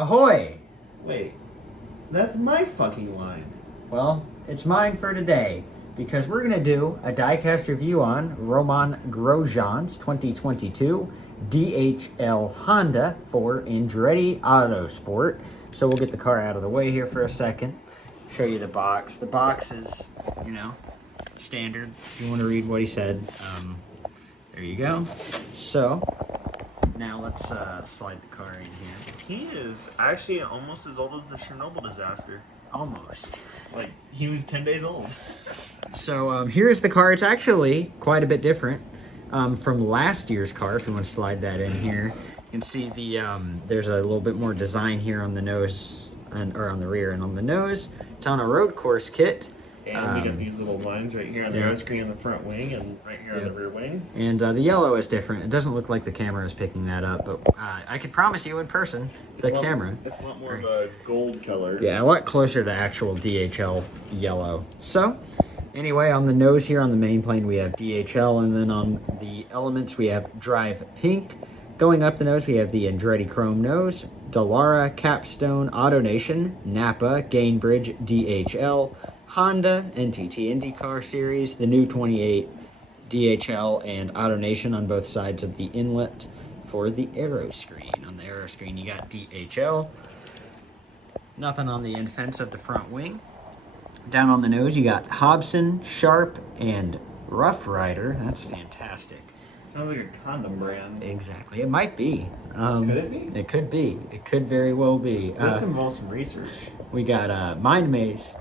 Ahoy! Wait, that's my fucking line. Well, it's mine for today because we're going to do a diecast review on Romain Grosjean's 2022 DHL Honda for Andretti Autosport. So we'll get the car out of the way here for a second, show you the box. The box is, standard. If you want to read what he said, there you go. So now let's slide the car in here. He is actually almost as old as the Chernobyl disaster. Almost. Like, he was 10 days old. So here's the car. It's actually quite a bit different from last year's car. If you want to slide that in here, you can see the there's a little bit more design here on the nose, or on the rear and on the nose. It's on a road course kit. And we got these little lines right here on the aero screen on the front wing and right here on the rear wing. And the yellow is different. It doesn't look like the camera is picking that up, but I can promise you in person, the camera. It's a lot more of a gold color. Yeah, a lot closer to actual DHL yellow. So, anyway, on the nose here on the main plane we have DHL, and then on the elements we have Drive Pink. Going up the nose we have the Andretti Chrome nose, Dallara, Capstone, AutoNation, Napa, Gainbridge, DHL, Honda, NTT Indycar series, the new 28 DHL and AutoNation on both sides of the inlet for the aero screen. On the aero screen you got DHL. Nothing on the end fence of the front wing. Down on the nose you got Hobson, Sharp, and Rough Rider. That's fantastic. Sounds like a condom brand. Exactly. It might be. Could it be? It could be. It could very well be. This involves some research. We got Mind Maze.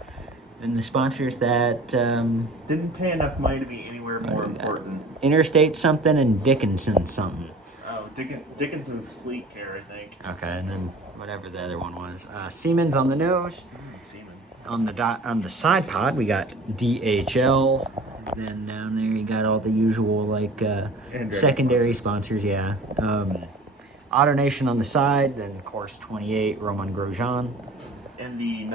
And the sponsors that didn't pay enough money to be anywhere more important. Interstate something and Dickinson something. Oh, Dickinson's Fleet Care, I think. Okay, and then whatever the other one was. Siemens on the nose. Siemens. On the side pod we got DHL. Then down there you got all the usual secondary sponsors. Yeah. AutoNation on the side. Then of course 28 Romain Grosjean. And the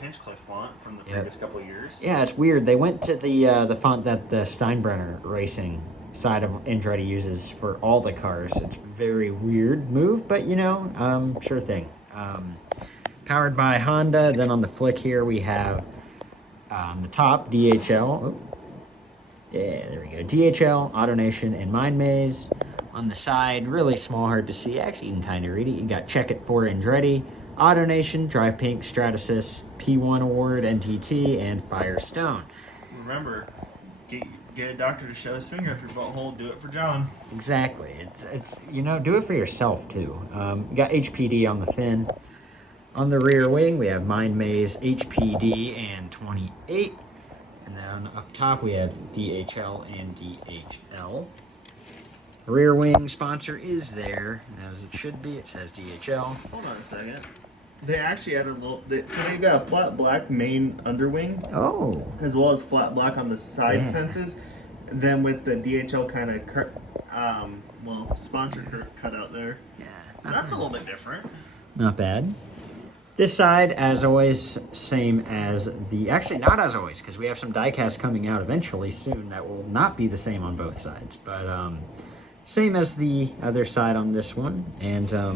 Hinchcliffe font from the previous couple of years. Yeah, it's weird. They went to the font that the Steinbrenner Racing side of Andretti uses for all the cars. It's a very weird move, but sure thing. Powered by Honda. Then on the flick here we have the top DHL. Oh. Yeah, there we go. DHL, AutoNation, and Mind Maze. On the side, really small, hard to see. Actually, you can kind of read it. You got Check It for Andretti, AutoNation, Drive Pink, Stratasys, P1 Award, NTT, and Firestone. Remember, get a doctor to show his finger up your butthole. Do it for John. Exactly. It's do it for yourself too. You got HPD on the fin. On the rear wing, we have Mind Maze, HPD, and 28. And then up top, we have DHL and DHL. Rear wing sponsor is there, as it should be. It says DHL. Hold on a second. They actually added a little. So they got a flat black main underwing. Oh. As well as flat black on the side fences. Then with the DHL kind of sponsor cut out there. Yeah. So that's a little bit different. Not bad. This side, as always, same as actually not as always, because we have some diecast coming out eventually soon that will not be the same on both sides. But same as the other side on this one, and I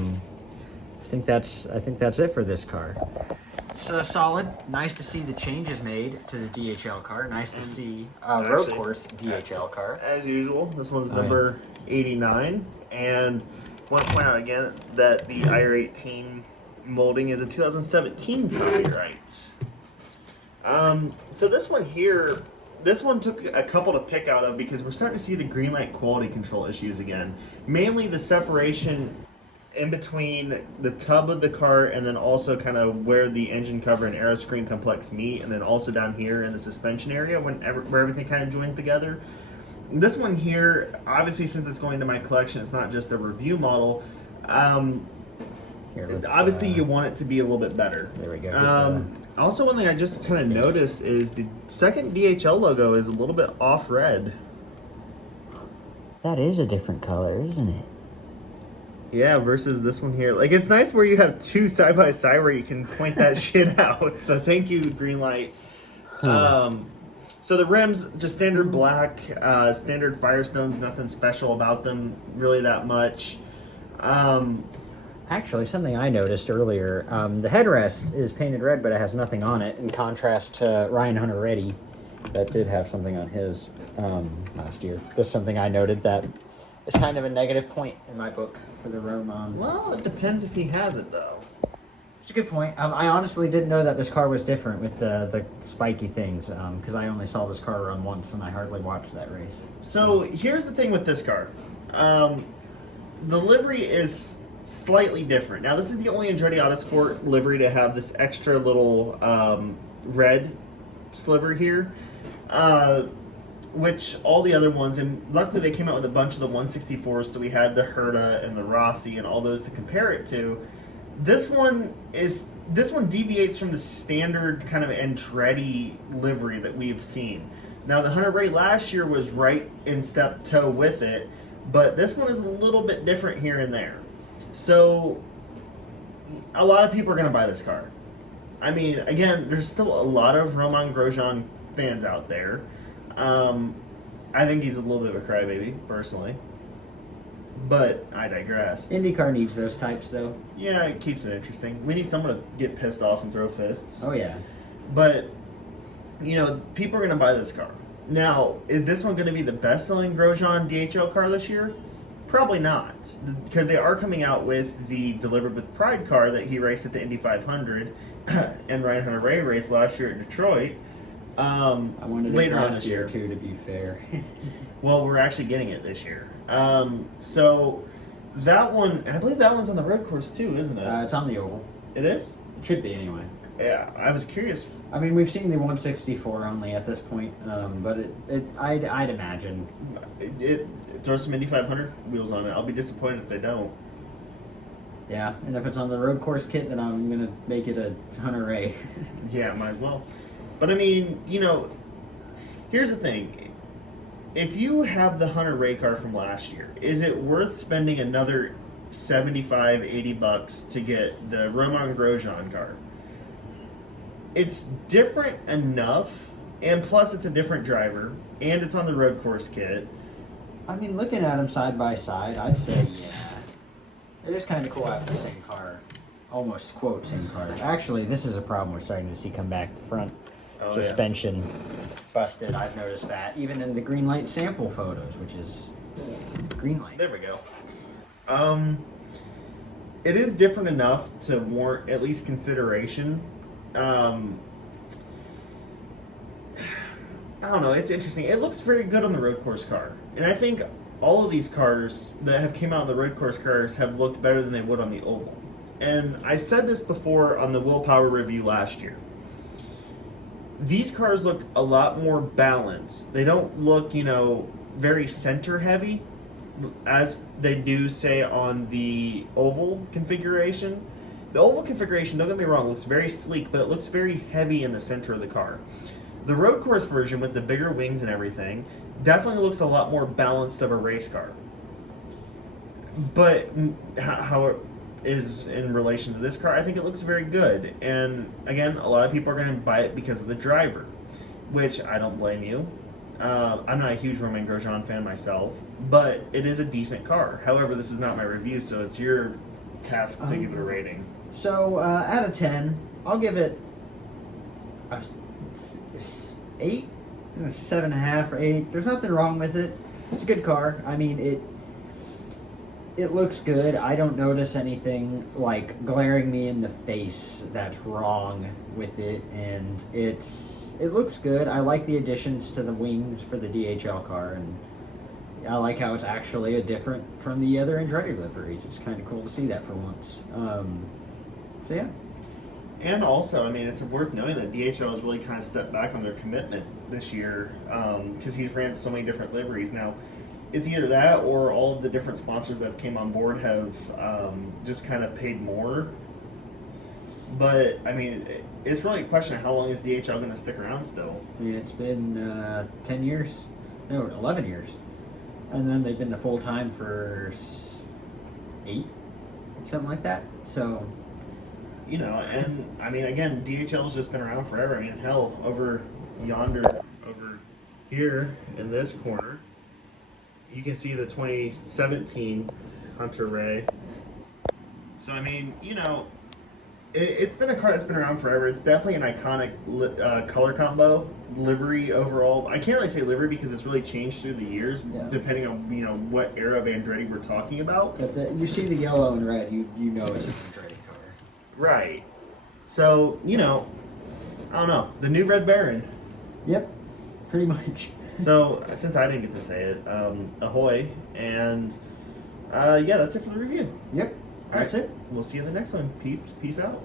think that's it for this car. So solid. Nice to see the changes made to the DHL car. Nice to see road course DHL car. As usual, this one's number 89, and I want to point out again that the IR18 molding is a 2017 copyright. So this one here. This one took a couple to pick out of because we're starting to see the green light quality control issues again. Mainly the separation in between the tub of the car and then also kind of where the engine cover and aero screen complex meet, and then also down here in the suspension area where everything kind of joins together. This one here, obviously since it's going to my collection, it's not just a review model. Obviously you want it to be a little bit better. There we go. Also, one thing I just kind of noticed is the second DHL logo is a little bit off red. That is a different color, isn't it? Yeah, versus this one here. Like, it's nice where you have two side by side where you can point that shit out. So thank you, Greenlight. So the rims, just standard black, standard Firestones, nothing special about them really that much. Actually, something I noticed earlier, the headrest is painted red, but it has nothing on it, in contrast to Ryan Hunter-Ready, that did have something on his last year. Just something I noted that is kind of a negative point in my book for the Romain. Well, it depends if he has it, though. It's a good point. I honestly didn't know that this car was different with the spiky things, because I only saw this car run once, and I hardly watched that race. So here's the thing with this car. The livery is slightly different. Now, this is the only Andretti Autosport livery to have this extra little red sliver here, which all the other ones, and luckily they came out with a bunch of the 164s, so we had the Herta and the Rossi and all those to compare it to. This one deviates from the standard kind of Andretti livery that we've seen. Now, the Hunter Ray last year was right in step toe with it, but this one is a little bit different here and there. So, a lot of people are going to buy this car. I mean, again, there's still a lot of Romain Grosjean fans out there. I think he's a little bit of a crybaby, personally. But I digress. IndyCar needs those types, though. Yeah, it keeps it interesting. We need someone to get pissed off and throw fists. Oh, yeah. But, you know, people are going to buy this car. Now, is this one going to be the best-selling Grosjean DHL car this year? Probably not, because they are coming out with the Delivered with Pride car that he raced at the Indy 500 and Ryan Hunter-Ray raced last year at Detroit. I wanted later it on last this year, year. too, to be fair. Well, we're actually getting it this year. So that one, and I believe that one's on the road course too, isn't it? It's on the oval. It is? It should be, anyway. Yeah, I was curious. I mean, we've seen the 164 only at this point, but I'd imagine. It throws some Indy 500 wheels on it. I'll be disappointed if they don't. Yeah, and if it's on the road course kit, then I'm going to make it a Hunter Ray. Yeah, might as well. But I mean, you know, here's the thing. If you have the Hunter Ray car from last year, is it worth spending another $75-$80 to get the Romain Grosjean car? It's different enough, and plus it's a different driver, and it's on the road course kit. I mean, looking at them side by side, I'd say, yeah. It is kind of cool having the same car. Almost, quote, same car. Actually, this is a problem we're starting to see come back. The front suspension busted. I've noticed that. Even in the green light sample photos, which is green light. There we go. It is different enough to warrant at least consideration. I don't know. It's interesting. It looks very good on the road course car, and I think all of these cars that have came out on the road course cars have looked better than they would on the oval. And I said this before on the Willpower review last year. These cars look a lot more balanced. They don't look, you know, very center heavy as they do, say, on the oval configuration. The oval configuration, don't get me wrong, looks very sleek, but it looks very heavy in the center of the car. The road course version with the bigger wings and everything definitely looks a lot more balanced of a race car. But how it is in relation to this car, I think it looks very good. And again, a lot of people are going to buy it because of the driver, which I don't blame you. I'm not a huge Romain Grosjean fan myself, but it is a decent car. However, this is not my review, so it's your task to give it a rating. So, out of 10, I'll give it a 8, 7.5 or 8. There's nothing wrong with it. It's a good car. I mean, it looks good. I don't notice anything like glaring me in the face that's wrong with it, and it looks good. I like the additions to the wings for the DHL car, and I like how it's actually a different from the other Andretti liveries. It's kind of cool to see that for once. So yeah. And also, I mean, it's worth knowing that DHL has really kind of stepped back on their commitment this year because he's ran so many different liveries. Now, it's either that or all of the different sponsors that came on board have just kind of paid more. But, I mean, it's really a question of how long is DHL going to stick around still? Yeah, it's been 10 years. No, 11 years. And then they've been the full-time for 8, something like that. So... You know, and I mean, again, DHL's just been around forever. I mean, hell, over yonder, over here in this corner, you can see the 2017 Hunter Ray. So I mean, you know, it's been a car that's been around forever. It's definitely an iconic color combo, livery overall. I can't really say livery because it's really changed through the years, depending on what era of Andretti we're talking about. But you see the yellow and red, you know it's an Andretti car. Right. So I don't know, the new Red Baron. Yep, pretty much. So since I didn't get to say it, ahoy, and yeah, that's it for the review. Yep, that's it. We'll see you in the next one. Peace out.